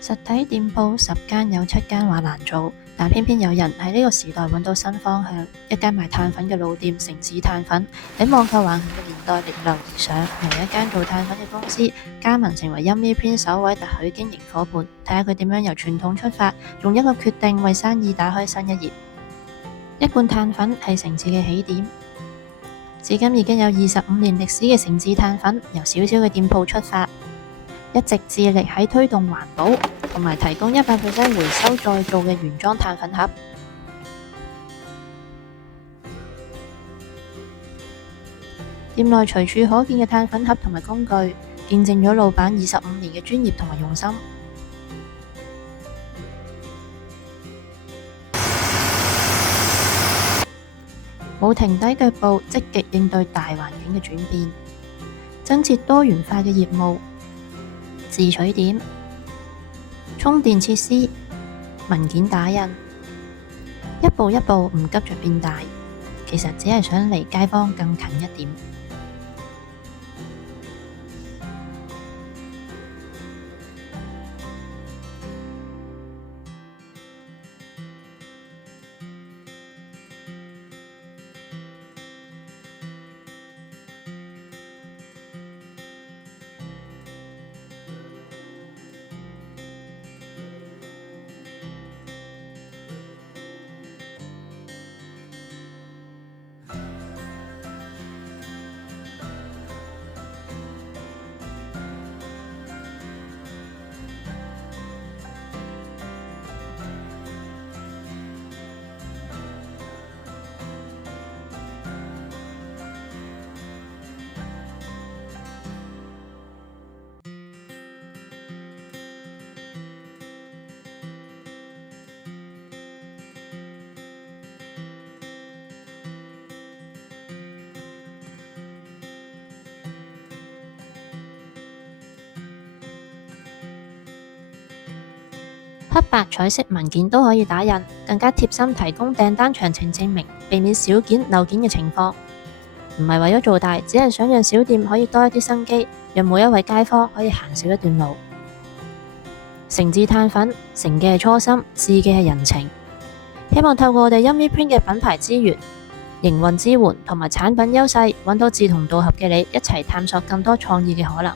實體店鋪10間有7間話難做，但偏偏有人喺呢個時代揾到新方向。一間賣碳粉嘅老店城子碳粉喺網購橫行嘅年代逆流而上，由一間做碳粉嘅公司加盟成為 Yummy Print 首位特許經營夥伴。睇下佢點樣由傳統出發，用一個決定為生意打開新一頁。一罐碳粉係城子嘅起點，至今已經有25年歷史嘅城子碳粉，由小小嘅店鋪出發，一直致力喺推動環保同埋提供100% 回收再造嘅原裝碳粉盒。店內隨處可見嘅碳粉盒同埋工具，見證咗老闆25年嘅專業同埋用心。冇停低腳步，積極應對大環境嘅轉變，增設多元化嘅業務。自取點、充電設施、文件打印，一步一步唔急着變大，其實只係想離街坊更近一點。黑白彩色文件都可以打印，更加貼心提供訂單詳情證明，避免少件漏件嘅情況。唔係為咗做大，只係想讓小店可以多一啲生機，讓每一位街坊可以行少一段路。城子碳粉，成嘅係初心，試嘅係人情。希望透過我哋 Yummy Print 嘅品牌資源、營運支援同埋產品優勢，揾到志同道合嘅你，一齊探索更多創意嘅可能。